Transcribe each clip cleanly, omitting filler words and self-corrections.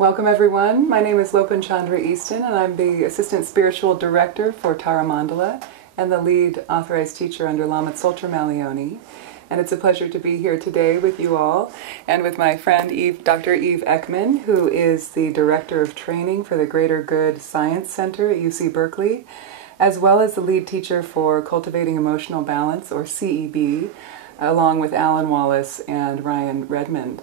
Welcome everyone. My name is Lopön Chandra Easton and I'm the Assistant Spiritual Director for Mandala and the lead authorized teacher under Lama Tsultrim Allione. And it's a pleasure to be here today with you all and with my friend Dr. Eve Ekman, who is the Director of Training for the Greater Good Science Center at UC Berkeley, as well as the lead teacher for Cultivating Emotional Balance, or CEB, along with Alan Wallace and Ryan Redmond.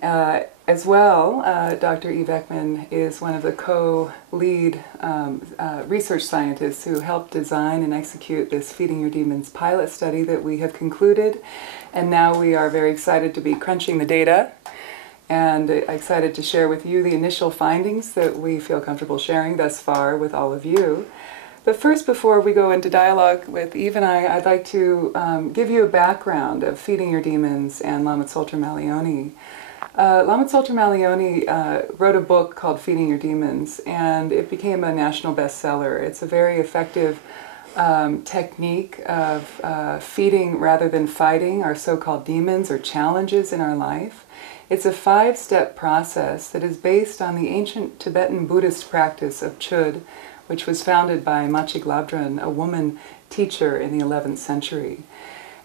As well, Dr. Eve Ekman is one of the co-lead research scientists who helped design and execute this Feeding Your Demons pilot study that we have concluded, and now we are very excited to be crunching the data and excited to share with you the initial findings that we feel comfortable sharing thus far with all of you. But first, before we go into dialogue with Eve and I'd like to give you a background of Feeding Your Demons and Lama Tsultrim Allione. Lama Tsultrim Allione wrote a book called Feeding Your Demons, and it became a national bestseller. It's a very effective technique of feeding rather than fighting our so-called demons or challenges in our life. It's a 5-step process that is based on the ancient Tibetan Buddhist practice of Chöd, which was founded by Machi Glabdran, a woman teacher in the 11th century.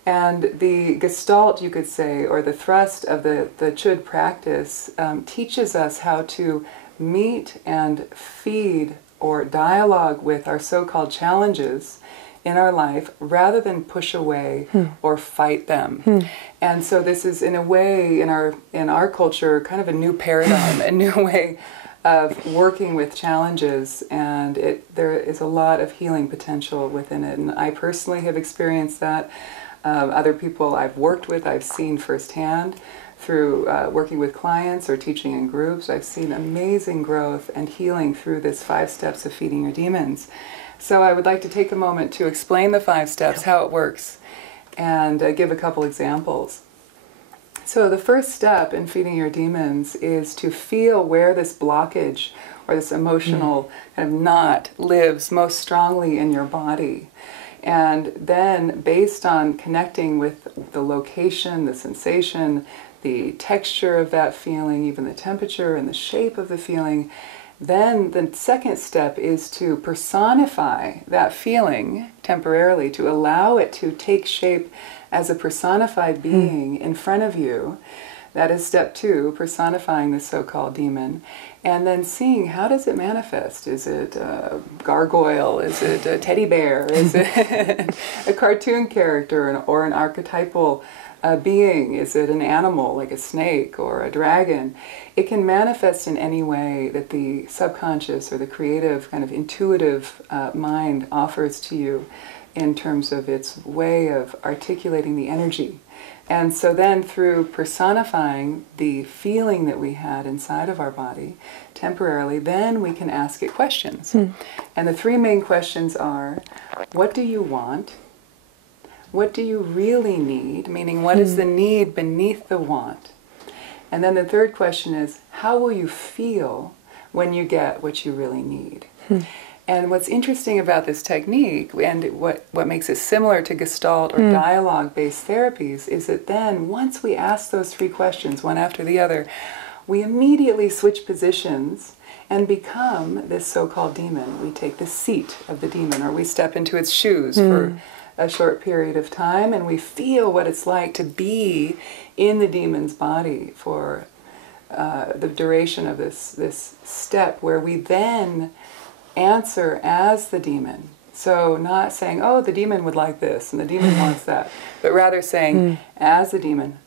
And the gestalt, you could say, or the thrust of the Chöd practice teaches us how to meet and feed or dialogue with our so-called challenges in our life rather than push away or fight them. And so this is, in a way, in our culture, kind of a new paradigm, a new way of working with challenges, and there is a lot of healing potential within it. And I personally have experienced that. Other people I've worked with, I've seen firsthand through working with clients or teaching in groups. I've seen amazing growth and healing through this 5 steps of Feeding Your Demons. So I would like to take a moment to explain the 5 steps, how it works, and give a couple examples. So the first step in Feeding Your Demons is to feel where this blockage or this emotional kind of knot lives most strongly in your body. And then, based on connecting with the location, the sensation, the texture of that feeling, even the temperature and the shape of the feeling, then the second step is to personify that feeling temporarily, to allow it to take shape as a personified being in front of you. That is step 2, personifying the so-called demon. And then seeing, how does it manifest? Is it a gargoyle? Is it a teddy bear? Is it a cartoon character or an archetypal being? Is it an animal like a snake or a dragon? It can manifest in any way that the subconscious or the creative, kind of intuitive mind offers to you in terms of its way of articulating the energy. And so then, through personifying the feeling that we had inside of our body temporarily, then we can ask it questions. And the 3 main questions are, what do you want? What do you really need? Meaning, what is the need beneath the want? And then the third question is, how will you feel when you get what you really need? And what's interesting about this technique, and what makes it similar to Gestalt or dialogue-based therapies, is that then, once we ask those 3 questions, one after the other, we immediately switch positions and become this so-called demon. We take the seat of the demon, or we step into its shoes for a short period of time, and we feel what it's like to be in the demon's body for the duration of this step, where we then answer as the demon. So not saying, oh, the demon would like this and the demon wants that, but rather saying, as the demon,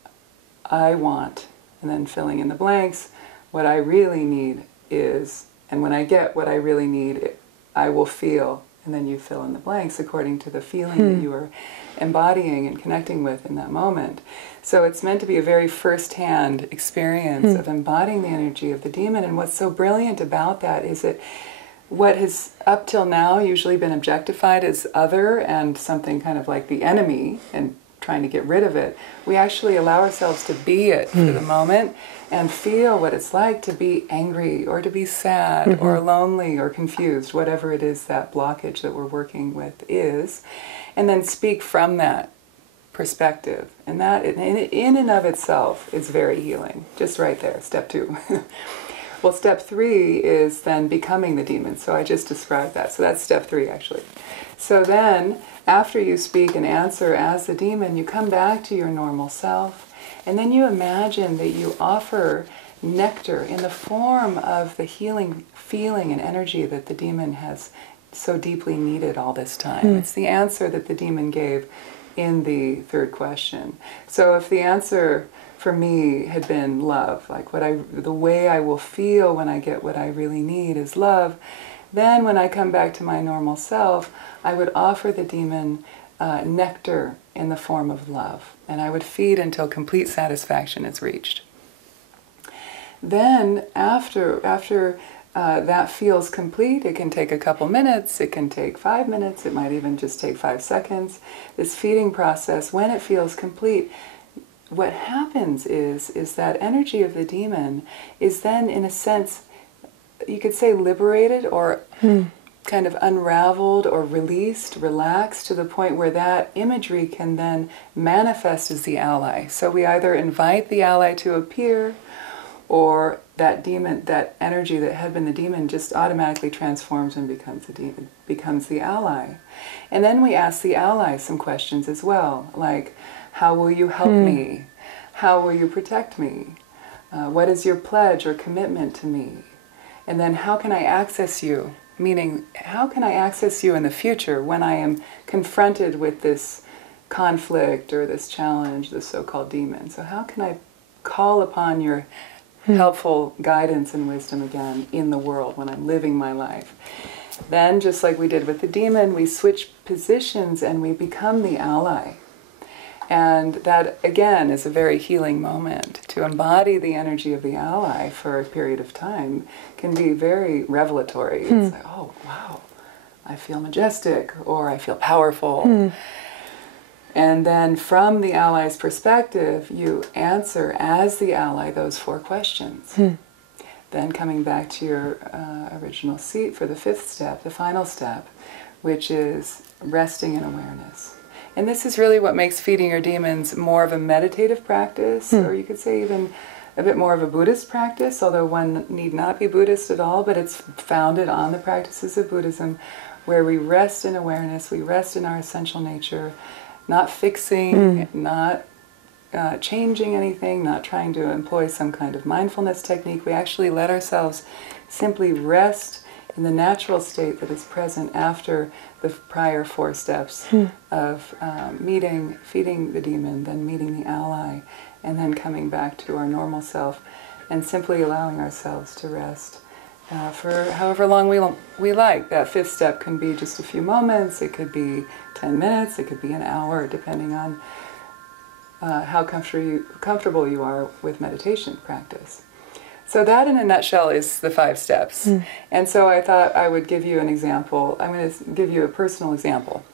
I want, and then filling in the blanks, what I really need is, and when I get what I really need, I will feel, and then you fill in the blanks according to the feeling that you are embodying and connecting with in that moment. So it's meant to be a very first-hand experience of embodying the energy of the demon, and what's so brilliant about that is that what has up till now usually been objectified as other and something kind of like the enemy and trying to get rid of it, we actually allow ourselves to be it for the moment and feel what it's like to be angry or to be sad or lonely or confused, whatever it is that blockage that we're working with is, and then speak from that perspective. And that in and of itself is very healing, just right there, step 2. Well, step 3 is then becoming the demon. So I just described that. So that's step 3, actually. So then, after you speak and answer as the demon, you come back to your normal self, and then you imagine that you offer nectar in the form of the healing feeling and energy that the demon has so deeply needed all this time. It's the answer that the demon gave in the third question. So if the answer for me had been love, like the way I will feel when I get what I really need is love, then when I come back to my normal self, I would offer the demon nectar in the form of love, and I would feed until complete satisfaction is reached. Then after that feels complete, it can take a couple minutes, it can take 5 minutes, it might even just take 5 seconds. This feeding process, when it feels complete, what happens is that energy of the demon is then, in a sense, you could say liberated or kind of unraveled or released, relaxed, to the point where that imagery can then manifest as the ally. So we either invite the ally to appear, or that demon, that energy that had been the demon, just automatically transforms and becomes the demon, becomes the ally. And then we ask the ally some questions as well, like, how will you help me? How will you protect me? What is your pledge or commitment to me? And then how can I access you? Meaning, how can I access you in the future when I am confronted with this conflict or this challenge, this so-called demon? So how can I call upon your helpful guidance and wisdom again in the world when I'm living my life? Then, just like we did with the demon, we switch positions and we become the ally. And that, again, is a very healing moment. To embody the energy of the ally for a period of time can be very revelatory. It's like, oh, wow, I feel majestic, or I feel powerful. And then from the ally's perspective, you answer as the ally those 4 questions. Then coming back to your original seat for the 5th step, the final step, which is resting in awareness. And this is really what makes feeding your demons more of a meditative practice, or you could say even a bit more of a Buddhist practice, although one need not be Buddhist at all, but it's founded on the practices of Buddhism, where we rest in awareness, we rest in our essential nature, not fixing, not changing anything, not trying to employ some kind of mindfulness technique. We actually let ourselves simply rest in the natural state that is present after the prior 4 steps of feeding the demon, then meeting the ally, and then coming back to our normal self, and simply allowing ourselves to rest for however long we like. That 5th step can be just a few moments, it could be 10 minutes, it could be an hour, depending on how comfortable you are with meditation practice. So that, in a nutshell, is the 5 steps. And so I thought I would give you an example. I'm going to give you a personal example.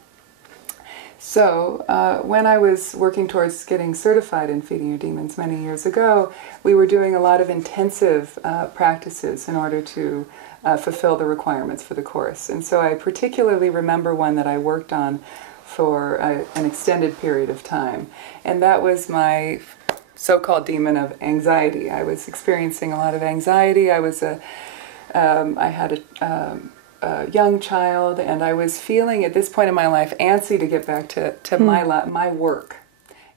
So when I was working towards getting certified in feeding your demons many years ago, we were doing a lot of intensive practices in order to fulfill the requirements for the course. And so I particularly remember one that I worked on for an extended period of time. And that was my so-called demon of anxiety. I was experiencing a lot of anxiety. I had a young child, and I was feeling at this point in my life antsy to get back to my work.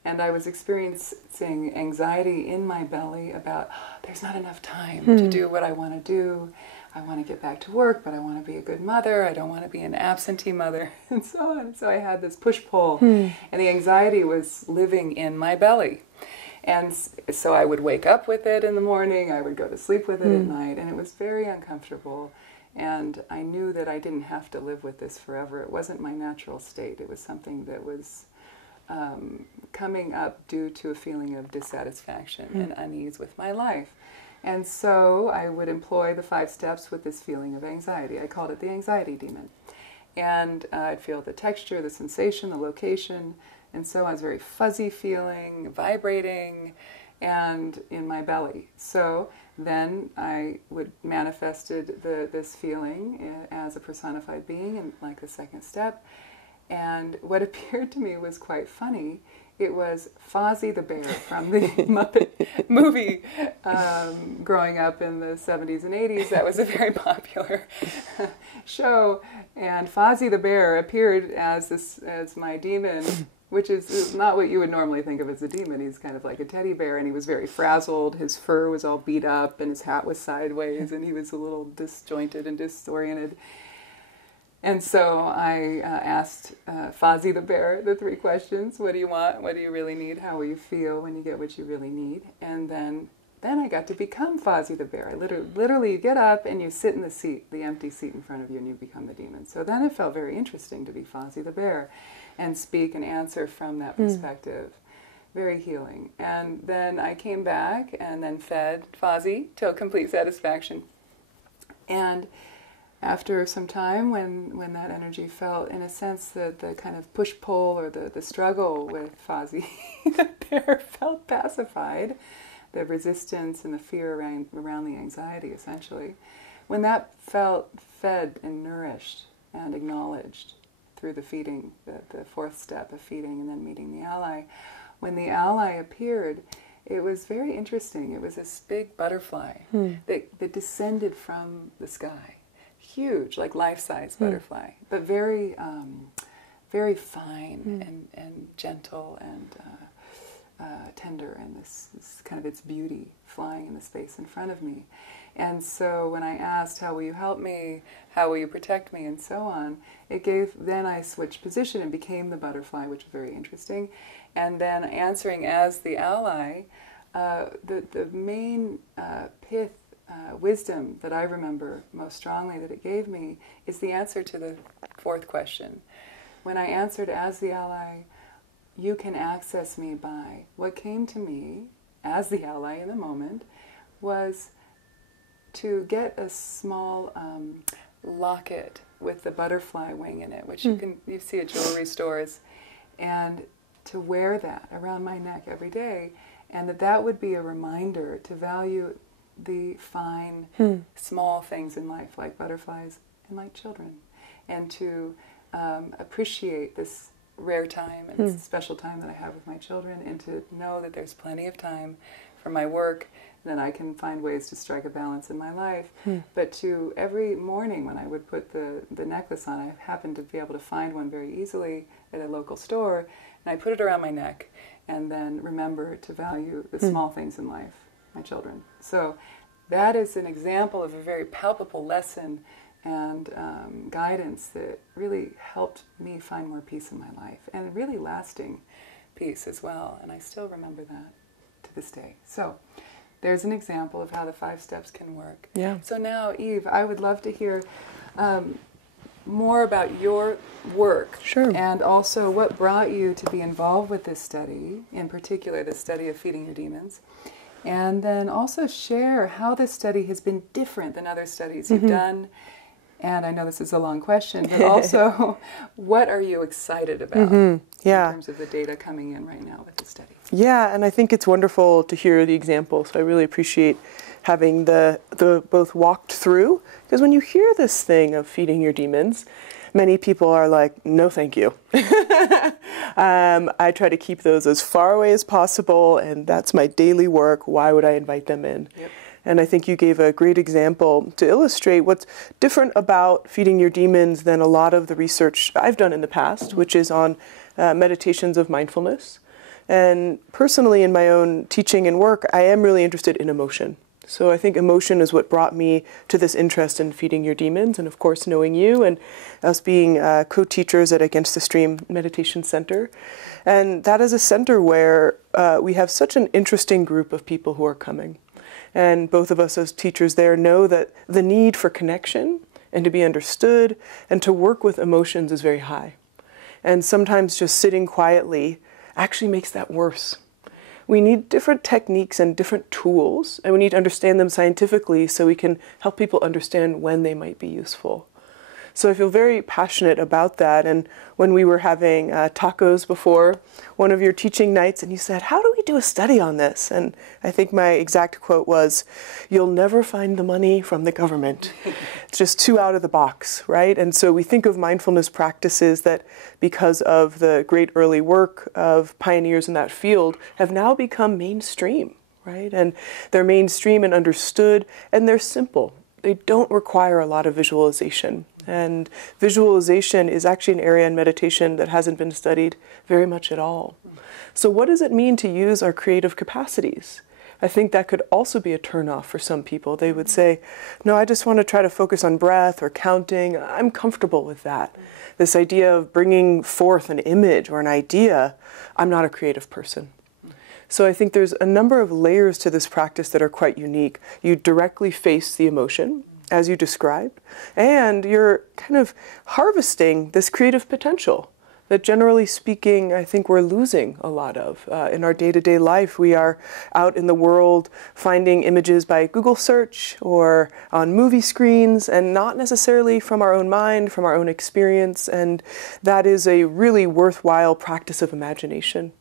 And I was experiencing anxiety in my belly about, there's not enough time to do what I want to do. I want to get back to work, but I want to be a good mother. I don't want to be an absentee mother, and so on. So I had this push-pull, and the anxiety was living in my belly. And so I would wake up with it in the morning, I would go to sleep with it at night, and it was very uncomfortable. And I knew that I didn't have to live with this forever. It wasn't my natural state. It was something that was coming up due to a feeling of dissatisfaction and unease with my life. And so I would employ the 5 steps with this feeling of anxiety. I called it the anxiety demon. And I'd feel the texture, the sensation, the location, and so on. It was very fuzzy feeling, vibrating, and in my belly. So then I would manifested this feeling as a personified being, and like the 2nd step. And what appeared to me was quite funny. It was Fozzie the Bear from the Muppet movie. Growing up in the 70s and 80s, that was a very popular show. And Fozzie the Bear appeared as my demon, which is not what you would normally think of as a demon. He's kind of like a teddy bear, and he was very frazzled. His fur was all beat up, and his hat was sideways, and he was a little disjointed and disoriented. And so I asked Fozzie the Bear the 3 questions. What do you want? What do you really need? How will you feel when you get what you really need? And then I got to become Fozzie the Bear. I literally you get up and you sit in the seat, the empty seat in front of you, and you become the demon. So then it felt very interesting to be Fozzie the Bear and speak and answer from that perspective. Very healing. And then I came back and then fed Fozzie till complete satisfaction. And after some time, when that energy felt, in a sense, the kind of push-pull or the struggle with Fozzie the Bear felt pacified, the resistance and the fear around the anxiety, essentially. When that felt fed and nourished and acknowledged through the feeding, the 4th step of feeding and then meeting the ally, when the ally appeared, it was very interesting. It was this big butterfly that descended from the sky. Huge, like life-size butterfly, but very, very fine and gentle and tender, and this kind of its beauty flying in the space in front of me. And so when I asked, how will you help me, how will you protect me, and so on, then I switched position and became the butterfly, which was very interesting. And then answering as the ally, the main pith, wisdom that I remember most strongly that it gave me is the answer to the 4th question. When I answered as the ally, you can access me by, what came to me as the ally in the moment was to get a small locket with the butterfly wing in it, which you see at jewelry stores, and to wear that around my neck every day, and that would be a reminder to value the fine, small things in life, like butterflies and like children, and to appreciate this rare time and this special time that I have with my children, and to know that there's plenty of time for my work, and that I can find ways to strike a balance in my life. But to every morning when I would put the necklace on, I happened to be able to find one very easily at a local store, and I put it around my neck, and then remember to value the small things in life, my children. So that is an example of a very palpable lesson and guidance that really helped me find more peace in my life, and really lasting peace as well. And I still remember that to this day. So there's an example of how the 5 steps can work. Yeah. So now, Eve, I would love to hear more about your work. Sure. And also what brought you to be involved with this study, in particular the study of feeding your demons. And then also share how this study has been different than other studies you've done. And I know this is a long question, but also what are you excited about in terms of the data coming in right now with the study? Yeah, and I think it's wonderful to hear the example. So I really appreciate having the both walked through, because when you hear this thing of feeding your demons, many people are like, no, thank you. I try to keep those as far away as possible, and that's my daily work. Why would I invite them in? Yep. And I think you gave a great example to illustrate what's different about feeding your demons than a lot of the research I've done in the past, which is on meditations of mindfulness. And personally, in my own teaching and work, I am really interested in emotion. So I think emotion is what brought me to this interest in feeding your demons, and of course knowing you and us being co-teachers at Against the Stream Meditation Center. And that is a center where we have such an interesting group of people who are coming. And both of us as teachers there know that the need for connection and to be understood and to work with emotions is very high. And sometimes just sitting quietly actually makes that worse. We need different techniques and different tools, and we need to understand them scientifically so we can help people understand when they might be useful. So I feel very passionate about that. And when we were having tacos before one of your teaching nights, and you said, how do we do a study on this? And I think my exact quote was, you'll never find the money from the government. It's just too out of the box, right? And so we think of mindfulness practices that, because of the great early work of pioneers in that field, have now become mainstream, right? And they're mainstream and understood, and they're simple. They don't require a lot of visualization. And visualization is actually an area in meditation that hasn't been studied very much at all. So what does it mean to use our creative capacities? I think that could also be a turnoff for some people. They would say, no, I just want to try to focus on breath or counting. I'm comfortable with that. This idea of bringing forth an image or an idea, I'm not a creative person. So I think there's a number of layers to this practice that are quite unique. You directly face the emotion, as you described, and you're kind of harvesting this creative potential that, generally speaking, I think we're losing a lot of. In our day-to-day life, we are out in the world finding images by Google search or on movie screens, and not necessarily from our own mind, from our own experience, and that is a really worthwhile practice of imagination.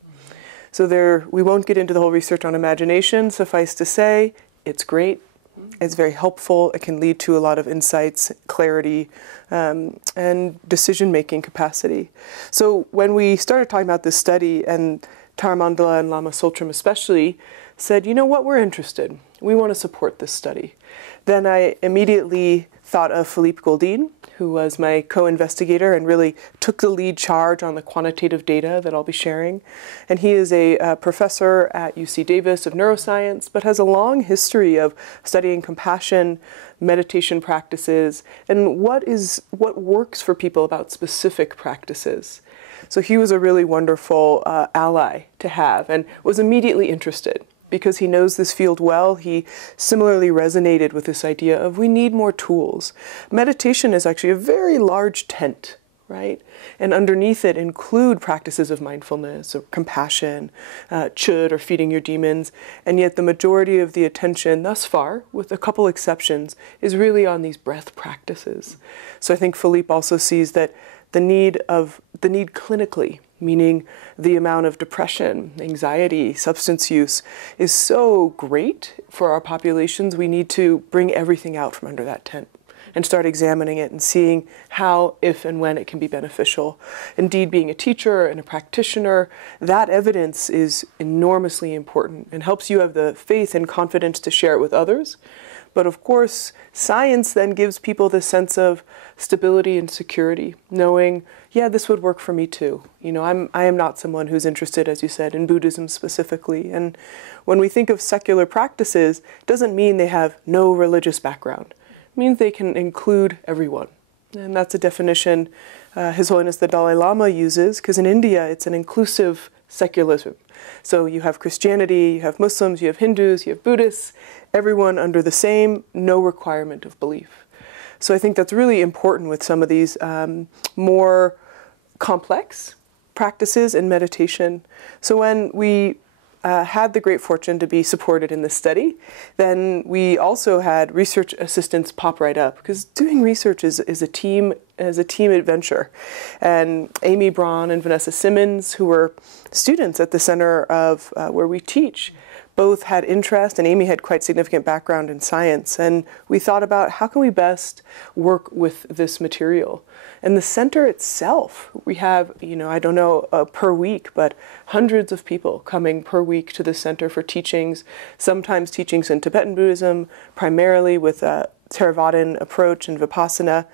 So we won't get into the whole research on imagination. Suffice to say, it's great. It's very helpful. It can lead to a lot of insights, clarity, and decision-making capacity. So when we started talking about this study, and Tara Mandala and Lama Tsultrim especially said, you know what, we're interested. We want to support this study. Then I immediately thought of Philippe Goldin, who was my co-investigator and really took the lead charge on the quantitative data that I'll be sharing. And he is a professor at UC Davis of neuroscience, but has a long history of studying compassion, meditation practices, and what works for people about specific practices. So he was a really wonderful ally to have, and was immediately interested. Because he knows this field well, he similarly resonated with this idea of we need more tools. Meditation is actually a very large tent, right? And underneath it include practices of mindfulness or compassion, Chöd or feeding your demons, and yet the majority of the attention thus far, with a couple exceptions, is really on these breath practices. So I think Philippe also sees that the need clinically, meaning the amount of depression, anxiety, substance use, is so great for our populations. We need to bring everything out from under that tent and start examining it and seeing how, if, and when it can be beneficial. Indeed, being a teacher and a practitioner, that evidence is enormously important and helps you have the faith and confidence to share it with others. But of course, science then gives people this sense of stability and security, knowing, yeah, this would work for me too. You know, I am not someone who's interested, as you said, in Buddhism specifically. And when we think of secular practices, it doesn't mean they have no religious background. It means they can include everyone. And that's a definition His Holiness the Dalai Lama uses, because in India it's an inclusive secularism. So you have Christianity, you have Muslims, you have Hindus, you have Buddhists, everyone under the same, no requirement of belief. So I think that's really important with some of these more complex practices in meditation. So when we had the great fortune to be supported in this study, then we also had research assistants pop right up, because doing research is a team adventure. And Amy Braun and Vanessa Simmons, who were students at the center of where we teach, both had interest, and Amy had quite significant background in science. And we thought about how can we best work with this material. And the center itself, we have, I don't know, per week, but hundreds of people coming per week to the center for teachings, sometimes teachings in Tibetan Buddhism, primarily with a Theravadan approach and Vipassana.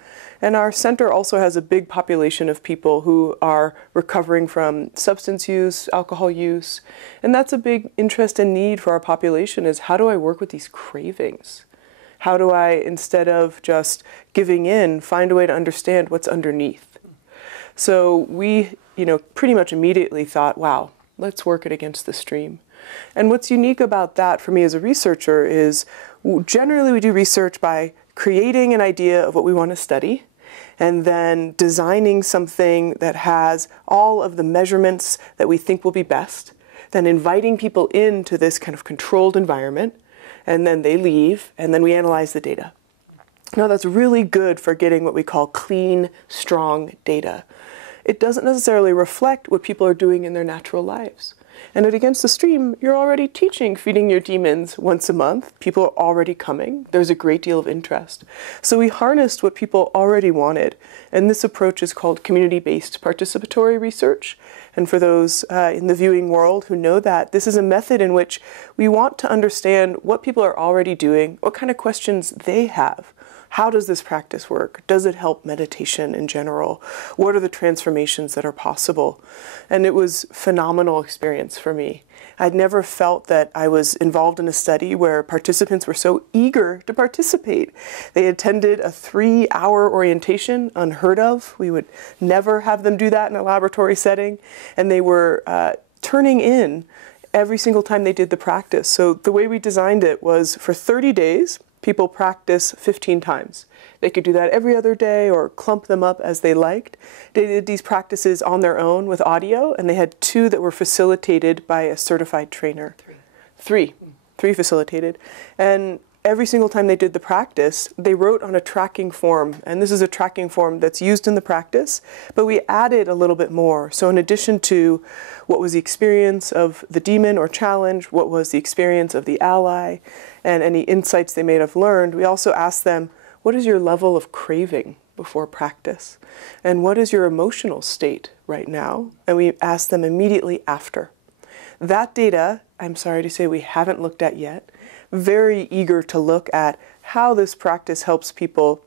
And our center also has a big population of people who are recovering from substance use, alcohol use. And that's a big interest and need for our population, is how do I work with these cravings? How do I, instead of just giving in, find a way to understand what's underneath? So we, pretty much immediately thought, wow, let's work it against the stream. And what's unique about that for me as a researcher is generally we do research by creating an idea of what we want to study, and then designing something that has all of the measurements that we think will be best, then inviting people into this kind of controlled environment, and then they leave, and then we analyze the data. Now that's really good for getting what we call clean, strong data. It doesn't necessarily reflect what people are doing in their natural lives. And at Against the Stream, you're already teaching Feeding Your Demons once a month. People are already coming. There's a great deal of interest. So we harnessed what people already wanted. And this approach is called community-based participatory research. And for those in the viewing world who know that, this is a method in which we want to understand what people are already doing, what kind of questions they have. How does this practice work? Does it help meditation in general? What are the transformations that are possible? And it was a phenomenal experience for me. I'd never felt that I was involved in a study where participants were so eager to participate. They attended a 3-hour orientation, unheard of. We would never have them do that in a laboratory setting. And they were turning in every single time they did the practice. So the way we designed it was for 30 days, people practice 15 times. They could do that every other day or clump them up as they liked. They did these practices on their own with audio, and they had 2 that were facilitated by a certified trainer. Three facilitated. And every single time they did the practice, they wrote on a tracking form. And this is a tracking form that's used in the practice, but we added a little bit more. So in addition to what was the experience of the demon or challenge, what was the experience of the ally, and any insights they may have learned, we also asked them, what is your level of craving before practice? And what is your emotional state right now? And we asked them immediately after. That data, I'm sorry to say, we haven't looked at yet. Very eager to look at how this practice helps people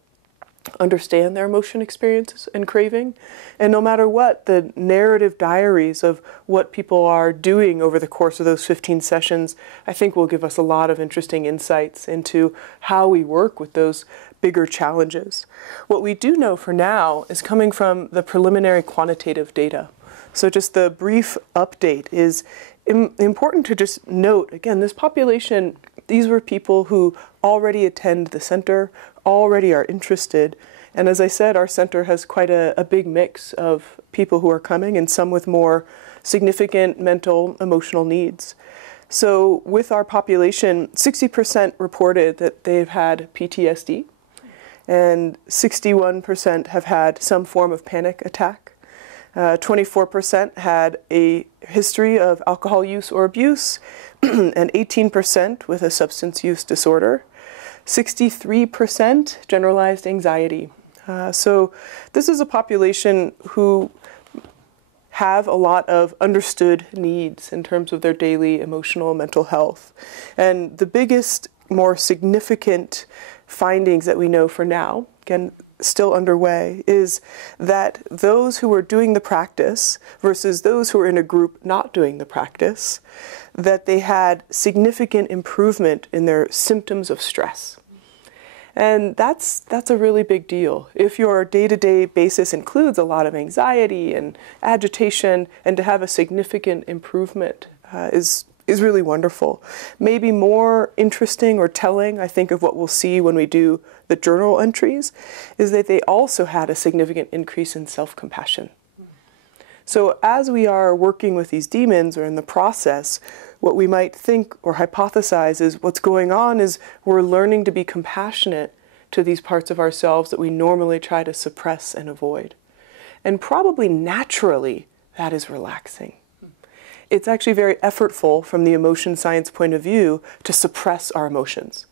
understand their emotion experiences and craving. And no matter what, the narrative diaries of what people are doing over the course of those 15 sessions, I think will give us a lot of interesting insights into how we work with those bigger challenges. What we do know for now is coming from the preliminary quantitative data. So just the brief update is important to just note, again, this population, these were people who already attend the center, already are interested. And as I said, our center has quite a big mix of people who are coming and some with more significant mental, emotional needs. So with our population, 60% reported that they've had PTSD, and 61% have had some form of panic attack. 24% had a history of alcohol use or abuse, and 18% with a substance use disorder. 63% generalized anxiety. So this is a population who have a lot of understood needs in terms of their daily emotional and mental health. And the biggest, more significant findings that we know for now, again, still underway, is that those who were doing the practice versus those who were in a group not doing the practice, that they had significant improvement in their symptoms of stress. And that's a really big deal. If your day-to-day basis includes a lot of anxiety and agitation, and to have a significant improvement is really wonderful. Maybe more interesting or telling, I think, of what we'll see when we do the journal entries, is that they also had a significant increase in self-compassion. So as we are working with these demons or in the process, what we might think or hypothesize is what's going on is we're learning to be compassionate to these parts of ourselves that we normally try to suppress and avoid. And probably naturally, that is relaxing. It's actually very effortful from the emotion science point of view to suppress our emotions.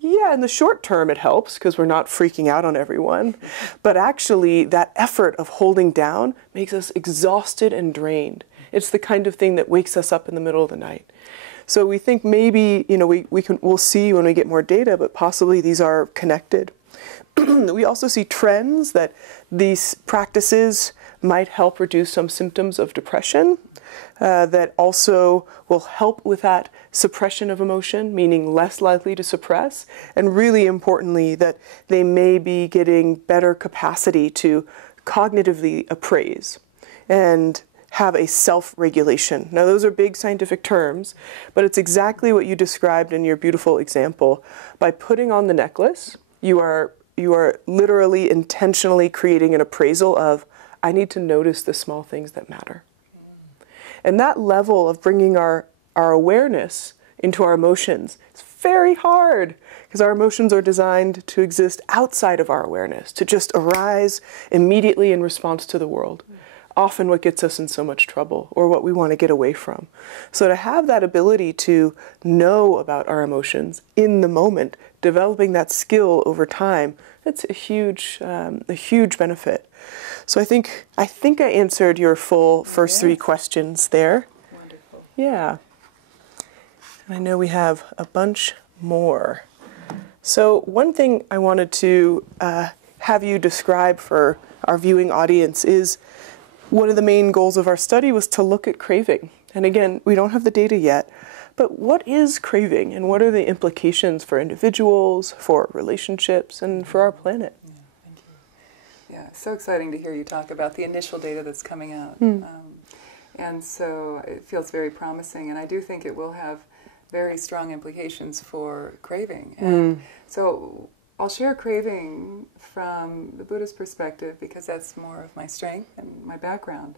Yeah, in the short term it helps because we're not freaking out on everyone. But actually that effort of holding down makes us exhausted and drained. It's the kind of thing that wakes us up in the middle of the night. So we think maybe, we'll see when we get more data, but possibly these are connected. We also see trends that these practices might help reduce some symptoms of depression, that also will help with that suppression of emotion, meaning less likely to suppress, and really importantly, that they may be getting better capacity to cognitively appraise and have a self-regulation. Now, those are big scientific terms, but it's exactly what you described in your beautiful example. By putting on the necklace, you are literally intentionally creating an appraisal of, I need to notice the small things that matter. And that level of bringing our awareness into our emotions is very hard because our emotions are designed to exist outside of our awareness, to just arise immediately in response to the world. Often what gets us in so much trouble, or what we want to get away from. So to have that ability to know about our emotions in the moment, developing that skill over time, that's a huge benefit. So I think I answered your full first three questions there. Wonderful. Yeah. And I know we have a bunch more. So one thing I wanted to have you describe for our viewing audience is one of the main goals of our study was to look at craving. And again, we don't have the data yet, but what is craving and what are the implications for individuals, for relationships, and for our planet? Yeah, thank you. Yeah, so exciting to hear you talk about the initial data that's coming out. And so it feels very promising, and I do think it will have very strong implications for craving. And so I'll share craving from the Buddhist perspective because that's more of my strength and my background.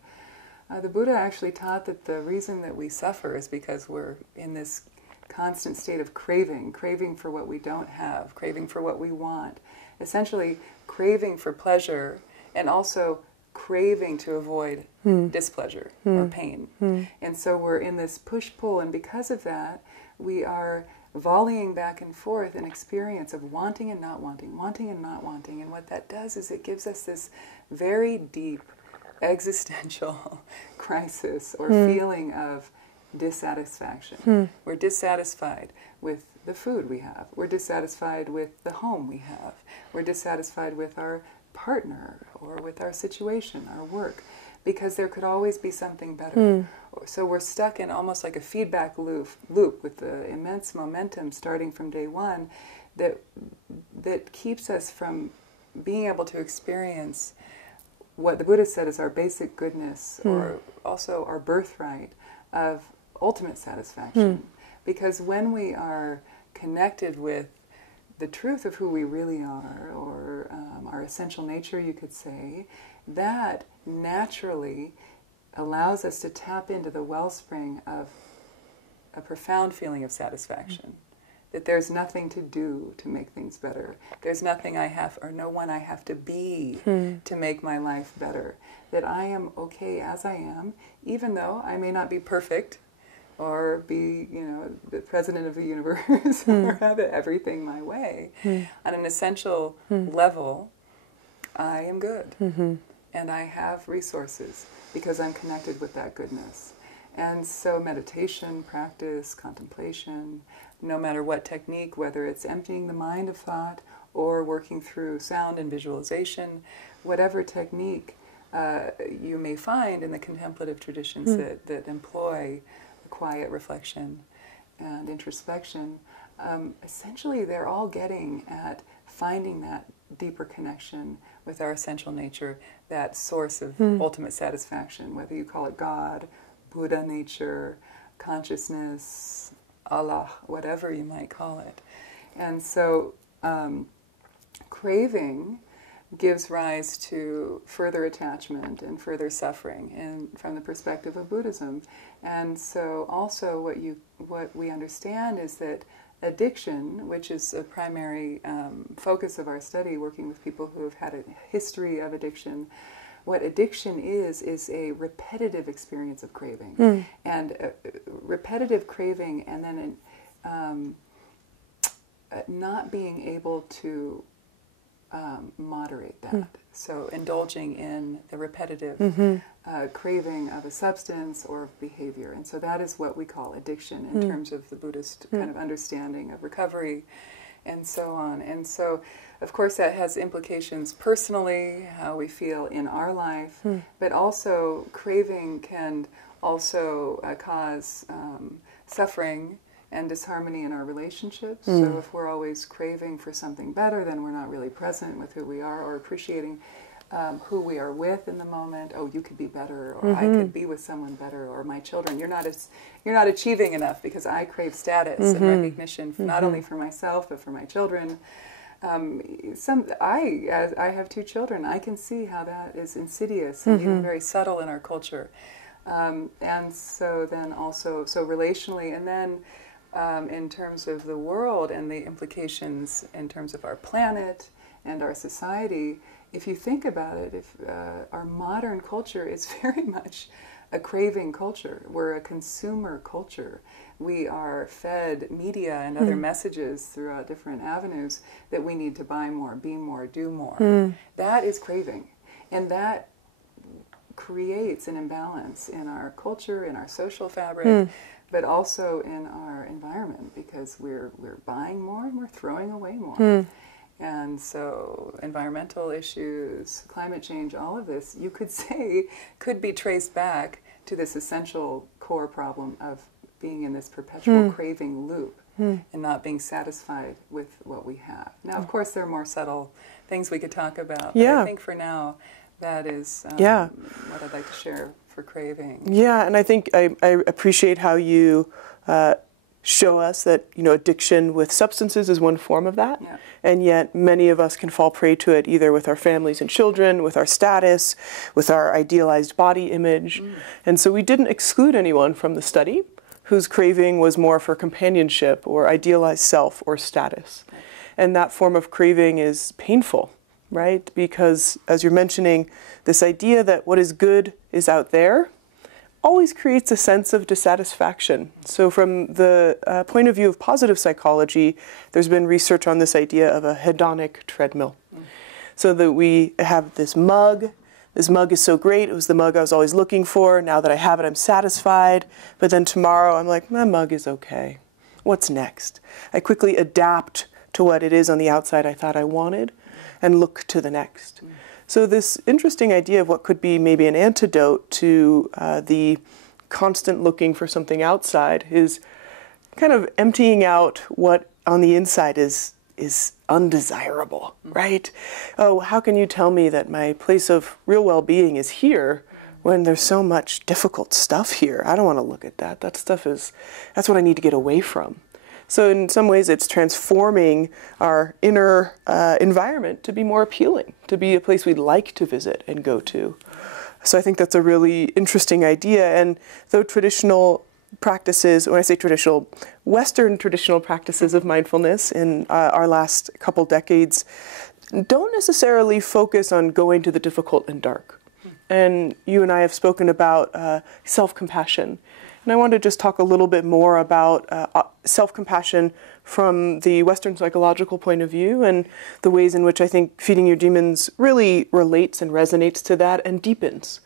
The Buddha actually taught that the reason that we suffer is because we're in this constant state of craving for what we don't have, craving for what we want, essentially craving for pleasure and also craving to avoid displeasure or pain. And so we're in this push-pull, and because of that, we are volleying back and forth an experience of wanting and not wanting, wanting and not wanting. And what that does is it gives us this very deep existential crisis or feeling of dissatisfaction. We're dissatisfied with the food we have. We're dissatisfied with the home we have. We're dissatisfied with our partner or with our situation, our work, because there could always be something better. So we're stuck in almost like a feedback loop with the immense momentum starting from day one that keeps us from being able to experience what the Buddha said is our basic goodness, or also our birthright of ultimate satisfaction. Because when we are connected with the truth of who we really are, or our essential nature, you could say, that naturally allows us to tap into the wellspring of a profound feeling of satisfaction. That there's nothing to do to make things better. There's nothing I have, or no one I have to be to make my life better. That I am okay as I am, even though I may not be perfect, or be, the president of the universe, or have everything my way. On an essential level, I am good. And I have resources because I'm connected with that goodness. And so meditation, practice, contemplation, no matter what technique, whether it's emptying the mind of thought or working through sound and visualization, whatever technique you may find in the contemplative traditions that employ quiet reflection and introspection, essentially they're all getting at finding that deeper connection with our essential nature, that source of ultimate satisfaction, whether you call it God, Buddha nature, consciousness, Allah, whatever you might call it. And so craving gives rise to further attachment and further suffering, and from the perspective of Buddhism. And so also what we understand is that addiction, which is a primary focus of our study, working with people who have had a history of addiction, what addiction is a repetitive experience of craving. And repetitive craving, and then not being able to moderate that. So indulging in the repetitive craving of a substance or of behavior. And so that is what we call addiction in terms of the Buddhist kind of understanding of recovery and so on. And so, of course, that has implications personally, how we feel in our life, but also craving can also cause suffering and disharmony in our relationships. So if we're always craving for something better, then we're not really present with who we are or appreciating who we are with in the moment. Oh, you could be better, or I could be with someone better, or my children. You're not achieving enough because I crave status and recognition, not only for myself but for my children. I have 2 children. I can see how that is insidious and even very subtle in our culture. And so then also, so relationally, and then in terms of the world and the implications in terms of our planet and our society. If you think about it, if our modern culture is very much a craving culture. We're a consumer culture. We are fed media and other messages throughout different avenues that we need to buy more, be more, do more. That is craving. And that creates an imbalance in our culture, in our social fabric, but also in our environment, because we're buying more and we're throwing away more. And so environmental issues, climate change, all of this, you could say, could be traced back to this essential core problem of being in this perpetual craving loop and not being satisfied with what we have. Now, of course, there are more subtle things we could talk about, but I think for now, that is what I'd like to share for craving. Yeah, and I think I appreciate how you show us that, you know, addiction with substances is one form of that, and yet many of us can fall prey to it either with our families and children, with our status, with our idealized body image. And so we didn't exclude anyone from the study whose craving was more for companionship or idealized self or status. And that form of craving is painful, right? Because, as you're mentioning, this idea that what is good is out there always creates a sense of dissatisfaction. So from the point of view of positive psychology, there's been research on this idea of a hedonic treadmill. So that we have this mug. This mug is so great. It was the mug I was always looking for. Now that I have it, I'm satisfied. But then tomorrow, I'm like, my mug is okay. What's next? I quickly adapt to what it is on the outside I thought I wanted and look to the next. So this interesting idea of what could be maybe an antidote to the constant looking for something outside is kind of emptying out what on the inside is undesirable, right? Oh, how can you tell me that my place of real well-being is here when there's so much difficult stuff here? I don't want to look at that. That's what I need to get away from. So in some ways, it's transforming our inner environment to be more appealing, to be a place we'd like to visit and go to. So I think that's a really interesting idea. And though traditional practices, when I say traditional, Western traditional practices of mindfulness in our last couple decades don't necessarily focus on going to the difficult and dark. And you and I have spoken about self-compassion. And I want to just talk a little bit more about self-compassion from the Western psychological point of view and the ways in which I think Feeding Your Demons really relates and resonates to that and deepens.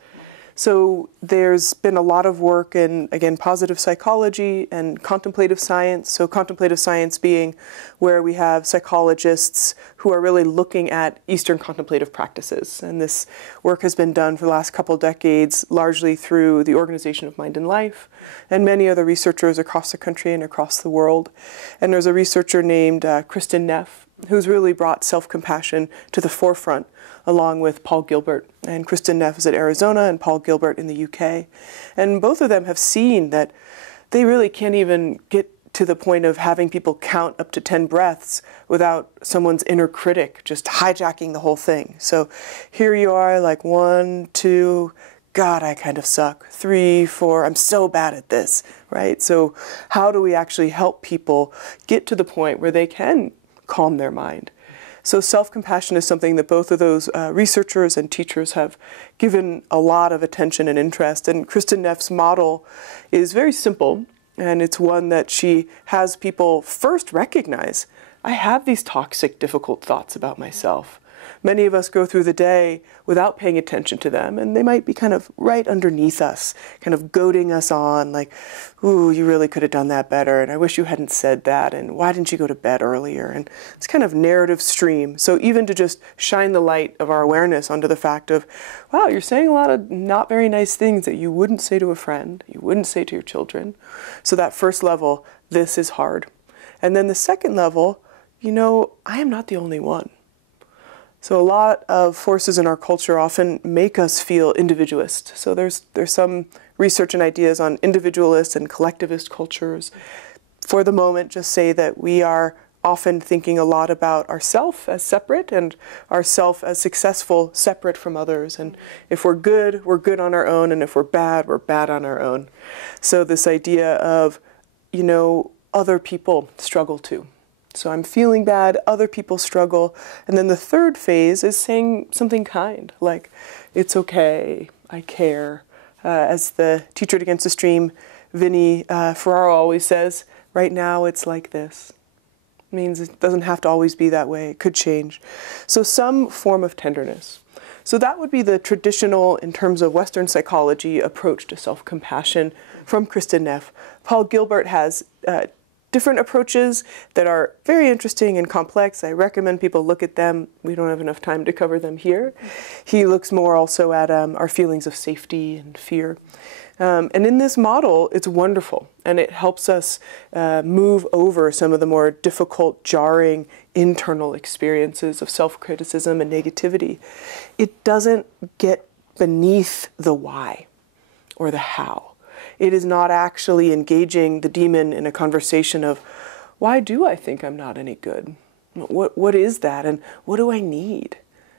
So there's been a lot of work in, again, positive psychology and contemplative science. So contemplative science being where we have psychologists who are really looking at Eastern contemplative practices. And this work has been done for the last couple decades, largely through the Organization of Mind and Life and many other researchers across the country and across the world. And there's a researcher named Kristin Neff, who's really brought self-compassion to the forefront, along with Paul Gilbert. And Kristin Neff is at Arizona and Paul Gilbert in the UK. And both of them have seen that they really can't even get to the point of having people count up to 10 breaths without someone's inner critic just hijacking the whole thing. So here you are, like 1, 2, God, I kind of suck. 3, 4, I'm so bad at this, right? So how do we actually help people get to the point where they can calm their mind? So self-compassion is something that both of those researchers and teachers have given a lot of attention and interest. And Kristin Neff's model is very simple, and it's one that she has people first recognize, I have these toxic, difficult thoughts about myself. Many of us go through the day without paying attention to them, and they might be kind of right underneath us, kind of goading us on, like, ooh, you really could have done that better, and I wish you hadn't said that, and why didn't you go to bed earlier? And it's kind of narrative stream. So even to just shine the light of our awareness onto the fact of, wow, you're saying a lot of not very nice things that you wouldn't say to a friend, you wouldn't say to your children. So that first level, this is hard. And then the second level, you know, I am not the only one. So a lot of forces in our culture often make us feel individualist. So there's some research and ideas on individualist and collectivist cultures. For the moment, just say that we are often thinking a lot about ourself as separate and ourself as successful separate from others. And if we're good on our own, and if we're bad on our own. So this idea of, you know, other people struggle too. So I'm feeling bad, other people struggle. And then the third phase is saying something kind, like, it's okay, I care. As the teacher at Against the Stream, Vinnie Ferraro, always says, right now it's like this. It means it doesn't have to always be that way. It could change. So some form of tenderness. So that would be the traditional, in terms of Western psychology, approach to self-compassion from Kristin Neff. Paul Gilbert has different approaches that are very interesting and complex. I recommend people look at them. We don't have enough time to cover them here. He looks more also at our feelings of safety and fear. And in this model, it's wonderful, and it helps us move over some of the more difficult, jarring internal experiences of self-criticism and negativity. It doesn't get beneath the why or the how. It is not actually engaging the demon in a conversation of, why do I think I'm not any good? What is that? And what do I need?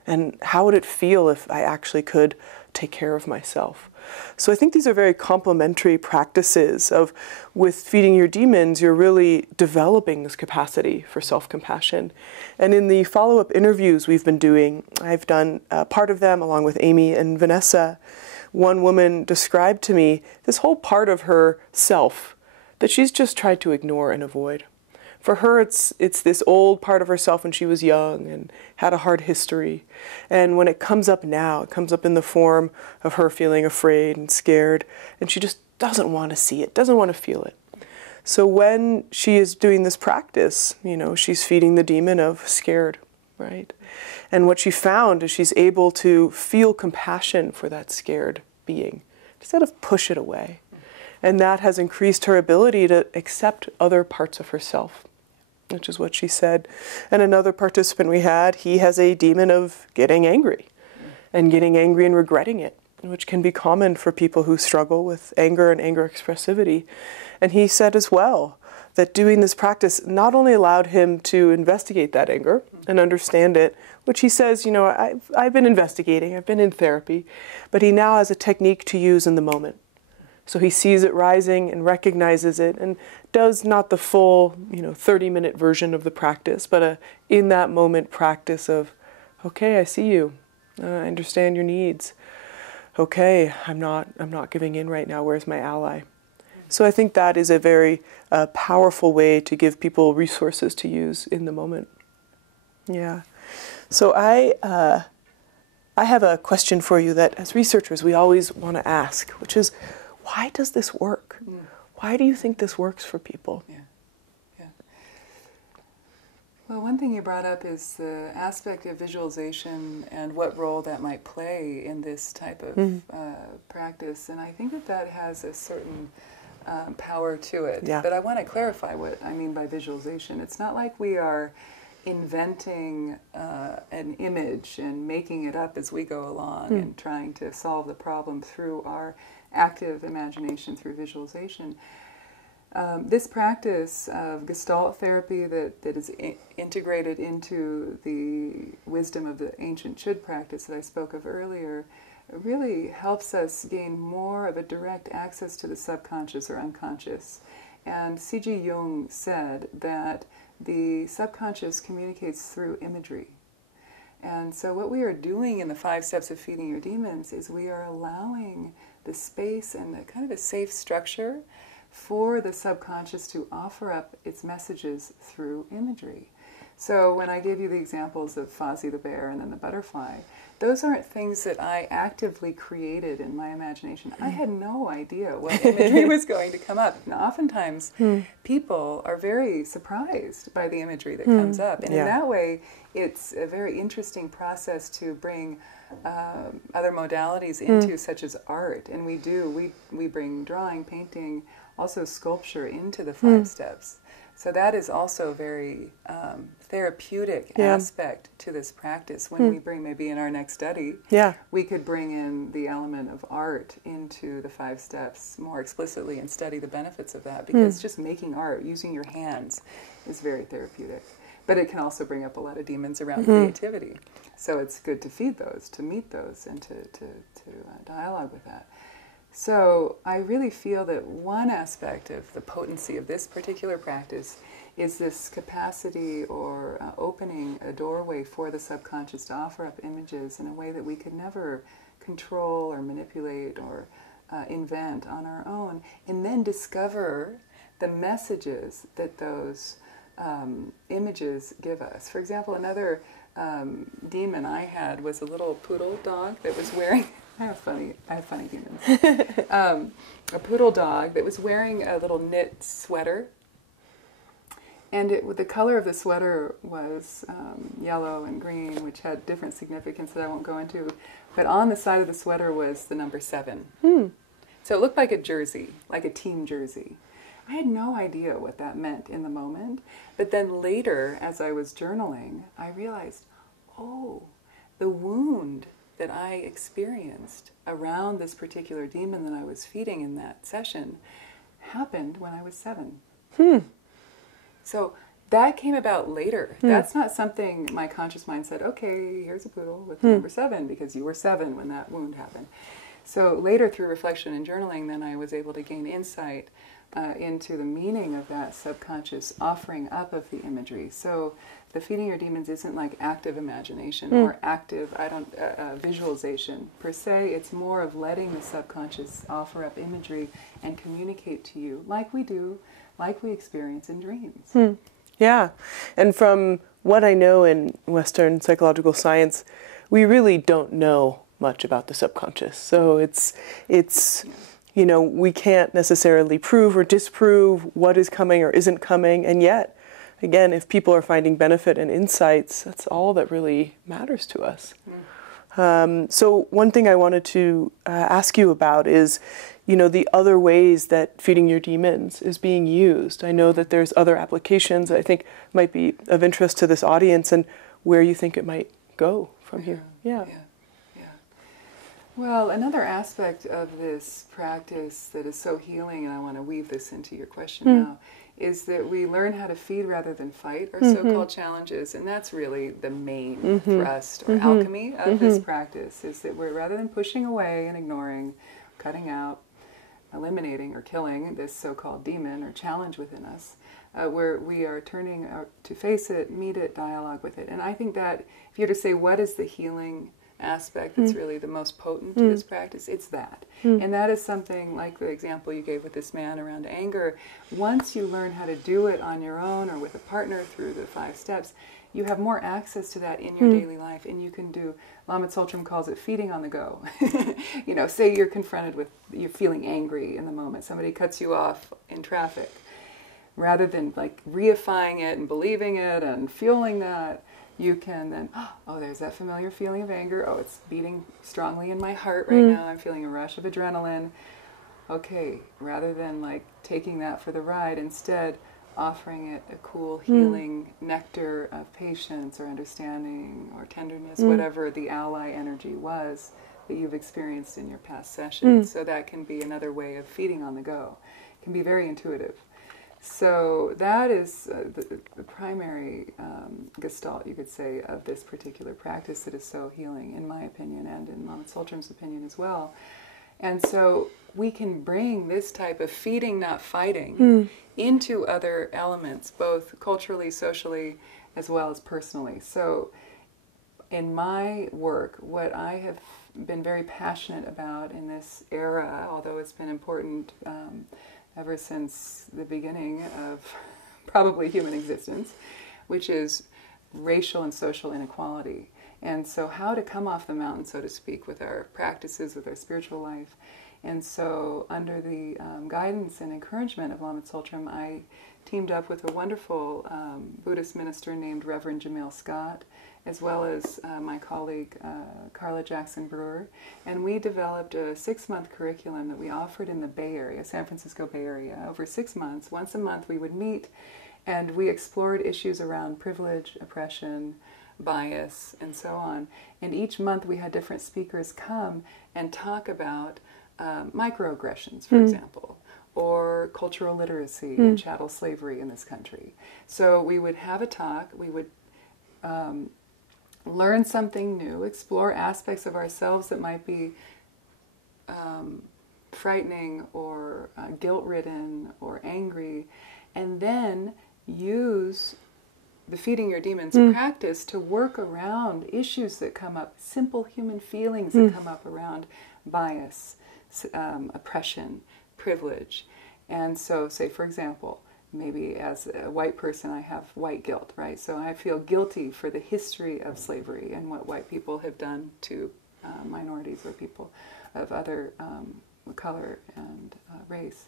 And how would it feel if I actually could take care of myself? So I think these are very complementary practices of, with feeding your demons, you're really developing this capacity for self-compassion. And in the follow-up interviews we've been doing, I've done part of them along with Amy and Vanessa. One woman described to me this whole part of her self that she's just tried to ignore and avoid. For her, it's this old part of herself when she was young and had a hard history. And when it comes up now, it comes up in the form of her feeling afraid and scared, and she just doesn't want to see it, doesn't want to feel it. So when she is doing this practice, she's feeding the demon of scared, right? And what she found is she's able to feel compassion for that scared being instead of push it away. And that has increased her ability to accept other parts of herself, which is what she said. And another participant we had, he has a demon of getting angry and regretting it, which can be common for people who struggle with anger and anger expressivity. And he said as well that doing this practice not only allowed him to investigate that anger and understand it, which he says, I've been investigating, I've been in therapy, but he now has a technique to use in the moment. So he sees it rising and recognizes it and does not the full, 30-minute version of the practice, but in that moment practice of, okay, I see you. I understand your needs. Okay, I'm not giving in right now. Where's my ally? So I think that is a very powerful way to give people resources to use in the moment. Yeah. So I have a question for you that as researchers we always want to ask, which is, why does this work? Why do you think this works for people? Yeah. Well, one thing you brought up is the aspect of visualization and what role that might play in this type of practice. And I think that has a certain power to it. Yeah. But I want to clarify what I mean by visualization. It's not like we are inventing an image and making it up as we go along and trying to solve the problem through our active imagination, through visualization. This practice of Gestalt therapy that is integrated into the wisdom of the ancient Chöd practice that I spoke of earlier really helps us gain more of a direct access to the subconscious or unconscious. And C.G. Jung said that the subconscious communicates through imagery. And so what we are doing in the 5 steps of feeding your demons is we are allowing the space and the kind of a safe structure for the subconscious to offer up its messages through imagery. So when I gave you the examples of Fozzie the bear and then the butterfly, those aren't things that I actively created in my imagination. I had no idea what imagery was going to come up. Now, oftentimes, people are very surprised by the imagery that comes up. And in that way, it's a very interesting process to bring other modalities into, such as art. And we bring drawing, painting, also sculpture into the 5 steps. So that is also very therapeutic aspect to this practice. When we bring, maybe in our next study, we could bring in the element of art into the 5 steps more explicitly and study the benefits of that, because just making art, using your hands, is very therapeutic. But it can also bring up a lot of demons around creativity. So it's good to feed those, to meet those, and to dialogue with that. So I really feel that one aspect of the potency of this particular practice is this capacity or opening a doorway for the subconscious to offer up images in a way that we could never control or manipulate or invent on our own, and then discover the messages that those images give us. For example, another demon I had was a little poodle dog that was wearing I have funny demons. A poodle dog that was wearing a little knit sweater, and the color of the sweater was yellow and green, which had different significance that I won't go into. But on the side of the sweater was the number 7. So it looked like a jersey, like a team jersey. I had no idea what that meant in the moment, but then later, as I was journaling, I realized, oh, the wound that I experienced around this particular demon that I was feeding in that session happened when I was 7. So that came about later. That's not something my conscious mind said, okay, here's a poodle with the number 7 because you were 7 when that wound happened. So later through reflection and journaling, then I was able to gain insight into the meaning of that subconscious offering up of the imagery. So the feeding your demons isn't like active imagination or active visualization per se. It's more of letting the subconscious offer up imagery and communicate to you like we do, like we experience in dreams. Yeah, and from what I know in Western psychological science, we really don't know much about the subconscious. So it's you know, we can't necessarily prove or disprove what is coming or isn't coming, and yet, again, if people are finding benefit and insights, that's all that really matters to us. So one thing I wanted to ask you about is, you know, the other ways that feeding your demons is being used. I know that there's other applications that I think might be of interest to this audience, and where you think it might go from here. Yeah. Well, another aspect of this practice that is so healing, and I want to weave this into your question now, is that we learn how to feed rather than fight our so-called challenges, and that's really the main thrust or alchemy of this practice, is that we're, rather than pushing away and ignoring, cutting out, eliminating or killing this so-called demon or challenge within us, we are turning to face it, meet it, dialogue with it. And I think that if you were to say what is the healing aspect that's really the most potent to this practice, it's that. And that is something like the example you gave with this man around anger. Once you learn how to do it on your own or with a partner through the 5 steps, you have more access to that in your daily life, and you can do, Lama Tsultrim calls it feeding on the go. You know, say you're confronted with, you're feeling angry in the moment, somebody cuts you off in traffic. Rather than like reifying it and believing it and fueling that, you can then, oh, there's that familiar feeling of anger. Oh, it's beating strongly in my heart right now. I'm feeling a rush of adrenaline. Okay, rather than like taking that for the ride, instead offering it a cool, healing nectar of patience or understanding or tenderness, whatever the ally energy was that you've experienced in your past sessions. So that can be another way of feeding on the go. It can be very intuitive. So that is the primary gestalt, you could say, of this particular practice that is so healing, in my opinion, and in Lama Tsultrim's opinion as well. And so we can bring this type of feeding, not fighting, into other elements, both culturally, socially, as well as personally. So in my work, what I have been very passionate about in this era, although it's been important ever since the beginning of probably human existence, which is racial and social inequality. And so how to come off the mountain, so to speak, with our practices, with our spiritual life. And so under the guidance and encouragement of Lama Tsultrim, I teamed up with a wonderful Buddhist minister named Reverend Jamil Scott, as well as my colleague Carla Jackson Brewer, and we developed a 6-month curriculum that we offered in the Bay Area, San Francisco Bay Area. Over 6 months, once a month we would meet, and we explored issues around privilege, oppression, bias, and so on. And each month we had different speakers come and talk about microaggressions, for example, or cultural literacy and chattel slavery in this country. So we would have a talk, we would learn something new, explore aspects of ourselves that might be frightening or guilt-ridden or angry, and then use the feeding your demons practice to work around issues that come up, simple human feelings that come up around bias, oppression, privilege. And so, say for example, maybe as a white person I have white guilt, right? So I feel guilty for the history of slavery and what white people have done to minorities or people of other color and race.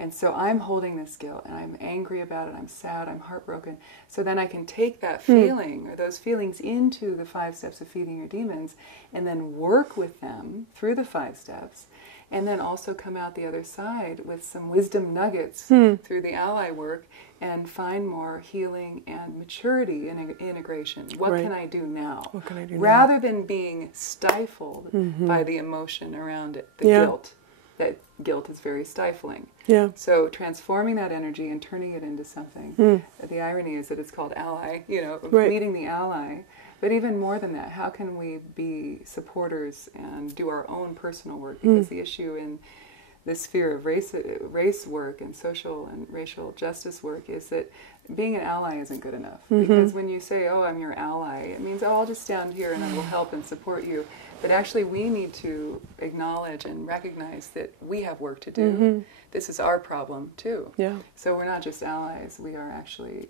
And so I'm holding this guilt, and I'm angry about it, I'm sad, I'm heartbroken. So then I can take that feeling, or those feelings, into the 5 steps of feeding your demons, and then work with them through the 5 steps, and then also come out the other side with some wisdom nuggets through the ally work, and find more healing and maturity in integration. What can I do now? What can I do Rather now? than being stifled by the emotion around it, the guilt. That guilt is very stifling. Yeah. So transforming that energy and turning it into something. The irony is that it's called ally, meeting the ally. But even more than that, how can we be supporters and do our own personal work? Because the issue in the sphere of race work and social and racial justice work is that being an ally isn't good enough. Because when you say, oh, I'm your ally, it means, oh, I'll just stand here and I will help and support you. But actually we need to acknowledge and recognize that we have work to do. This is our problem too. Yeah. So we're not just allies, we are actually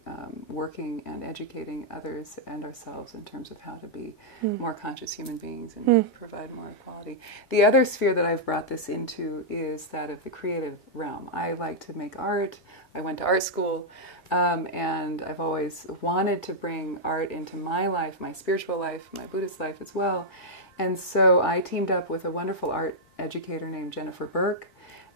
working and educating others and ourselves in terms of how to be more conscious human beings and provide more equality. The other sphere that I've brought this into is that of the creative realm. I like to make art. I went to art school. And I've always wanted to bring art into my life, my spiritual life, my Buddhist life as well. And so I teamed up with a wonderful art educator named Jennifer Burke,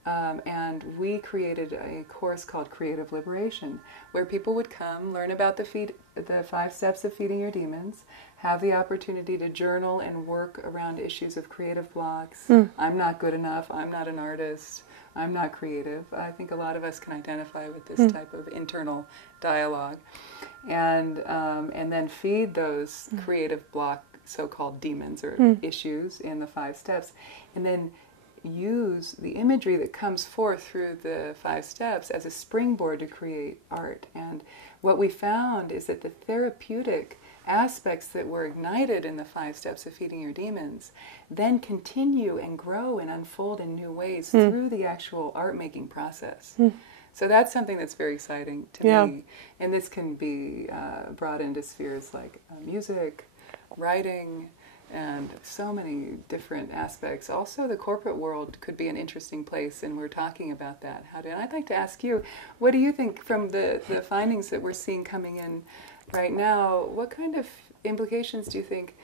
and we created a course called Creative Liberation, where people would come, learn about the 5 steps of feeding your demons, have the opportunity to journal and work around issues of creative blocks. I'm not good enough, I'm not an artist, I'm not creative. I think a lot of us can identify with this type of internal dialogue. And then feed those creative block so-called demons or issues in the 5 steps, and then use the imagery that comes forth through the 5 steps as a springboard to create art. And what we found is that the therapeutic aspects that were ignited in the 5 steps of feeding your demons then continue and grow and unfold in new ways through the actual art-making process. So that's something that's very exciting to me. And this can be brought into spheres like music, writing, and so many different aspects. Also, the corporate world could be an interesting place, and we're talking about that. And I'd like to ask you, what do you think from the findings that we're seeing coming in right now, what kind of implications do you think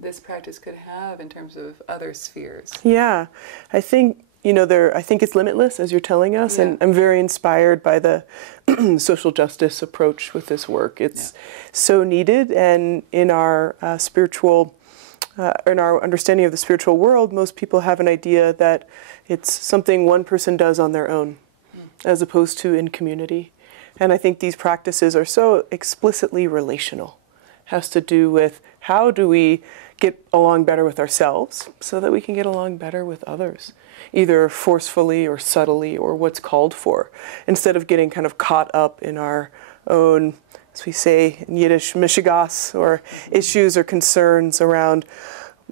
this practice could have in terms of other spheres? Yeah, I think I think it's limitless, as you're telling us, and I'm very inspired by the social justice approach with this work. It's so needed, and in our in our understanding of the spiritual world, most people have an idea that it's something one person does on their own, as opposed to in community. And I think these practices are so explicitly relational. It has to do with how do we get along better with ourselves so that we can get along better with others, either forcefully or subtly or what's called for, instead of getting kind of caught up in our own, as we say in Yiddish, mishigas, or issues or concerns around,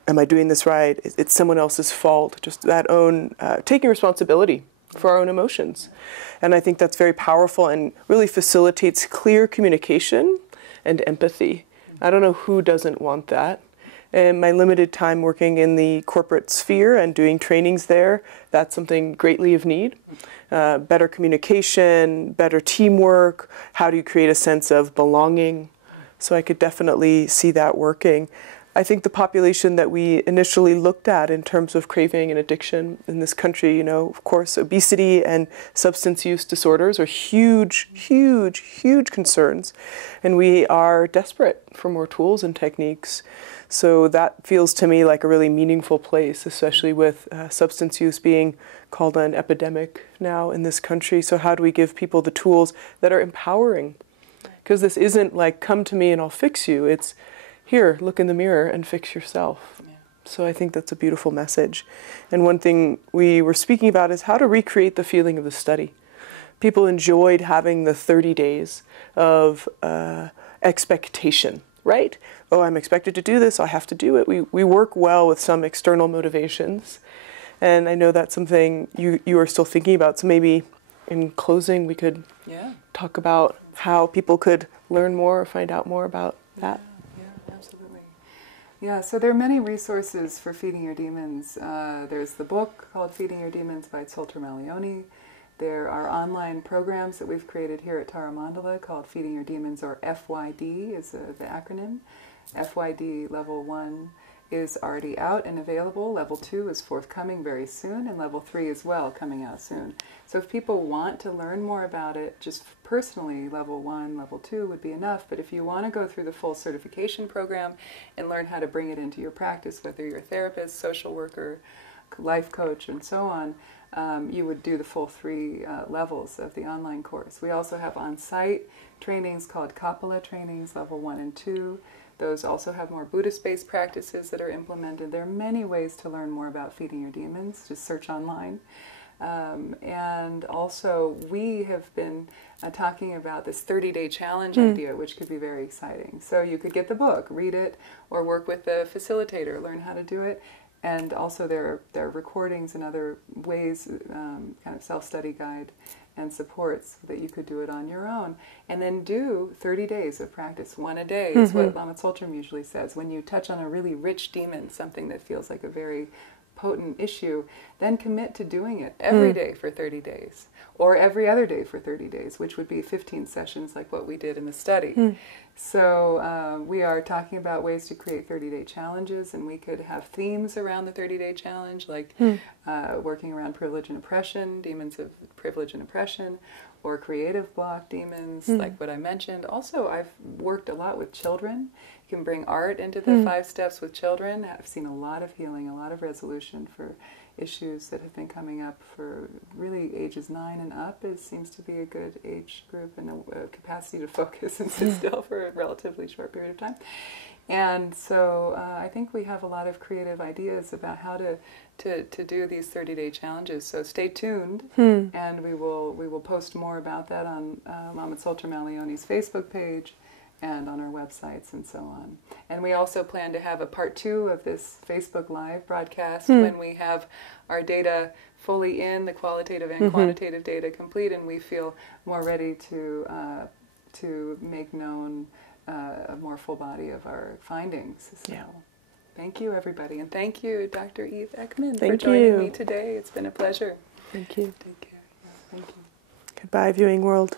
am I doing this right? It's someone else's fault. Just that own, taking responsibility for our own emotions. And I think that's very powerful and really facilitates clear communication and empathy. I don't know who doesn't want that. In my limited time working in the corporate sphere and doing trainings there, that's something greatly of need. Better communication, better teamwork, how do you create a sense of belonging? So I could definitely see that working. I think the population that we initially looked at in terms of craving and addiction in this country, of course, obesity and substance use disorders are huge, huge, huge concerns. And we are desperate for more tools and techniques. So that feels to me like a really meaningful place, especially with substance use being called an epidemic now in this country. So how do we give people the tools that are empowering? Because this isn't like, come to me and I'll fix you. It's, here, look in the mirror and fix yourself. So I think that's a beautiful message. And one thing we were speaking about is how to recreate the feeling of the study. People enjoyed having the 30 days of expectation, right? Oh, I'm expected to do this, I have to do it. We work well with some external motivations. And I know that's something you are still thinking about. So maybe in closing, we could talk about how people could learn more or find out more about that. Yeah, absolutely. Yeah, so there are many resources for feeding your demons. There's the book called Feeding Your Demons by Tsultrim Allione. There are online programs that we've created here at Tara Mandala called Feeding Your Demons, or FYD is the acronym. FYD Level 1 is already out and available. Level 2 is forthcoming very soon, and Level 3 as well coming out soon. So if people want to learn more about it, just personally, Level 1, Level 2 would be enough. But if you want to go through the full certification program and learn how to bring it into your practice, whether you're a therapist, social worker, life coach, and so on, you would do the full 3 levels of the online course. We also have on-site trainings called Kapala trainings, Level 1 and 2. Those also have more Buddhist-based practices that are implemented. There are many ways to learn more about feeding your demons. Just search online. And also, we have been talking about this 30-day challenge idea, which could be very exciting. So you could get the book, read it, or work with the facilitator, learn how to do it. And also there are recordings and other ways, kind of self-study guide and supports that you could do it on your own. And then do 30 days of practice. 1 a day is what Lama Tsultrim usually says. When you touch on a really rich demon, something that feels like a very potent issue, then commit to doing it every day for 30 days. Or every other day for 30 days, which would be 15 sessions like what we did in the study. So we are talking about ways to create 30-day challenges, and we could have themes around the 30-day challenge, like working around privilege and oppression, demons of privilege and oppression, or creative block demons, like what I mentioned. Also, I've worked a lot with children. You can bring art into the 5 steps with children. I've seen a lot of healing, a lot of resolution for issues that have been coming up for really ages 9 and up. It seems to be a good age group and a capacity to focus and sit still for a relatively short period of time. And so I think we have a lot of creative ideas about how to do these 30-day challenges. So stay tuned, and we will post more about that on Lama Tsultrim Allione's Facebook page and on our websites and so on. And we also plan to have a part 2 of this Facebook Live broadcast when we have our data fully in, the qualitative and quantitative data complete, and we feel more ready to make known a more full body of our findings. So thank you, everybody. And thank you, Dr. Eve Ekman, for joining me today. It's been a pleasure. Thank you. Take care. Thank you. Goodbye, viewing world.